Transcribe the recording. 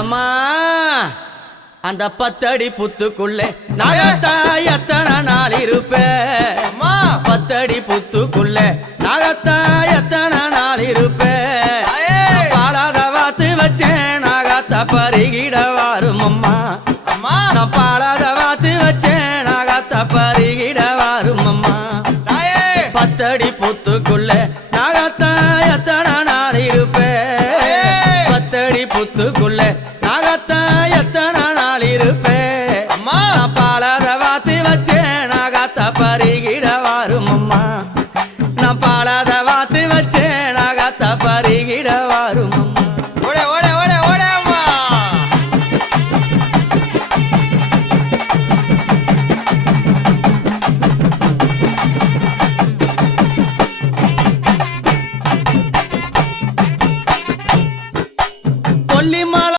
எம்மா அந்த 10 அடி புத்துக்குள்ளே நாகத்தா எத்தனை நாள் இருப்பேன் 10 அடி புத்துக்குள்ளே நாகத்தா எத்தனை நாள் இருப்பேன் பாலாத வாத்து வச்சேன் நாகத்தா பருகிட வாரும் அம்மா நான் பாலாத வாத்து வச்சேன் நாகத்தா பருகிட வாரும் அம்மா 10 அடி புத்துக்குள்ளே நாகத்தா எத்தனை நாள் இருப்பேன் 10 அடி புத்துக்குள்ளே நாகத்தா எத்தனை நாள் இருப்பேன்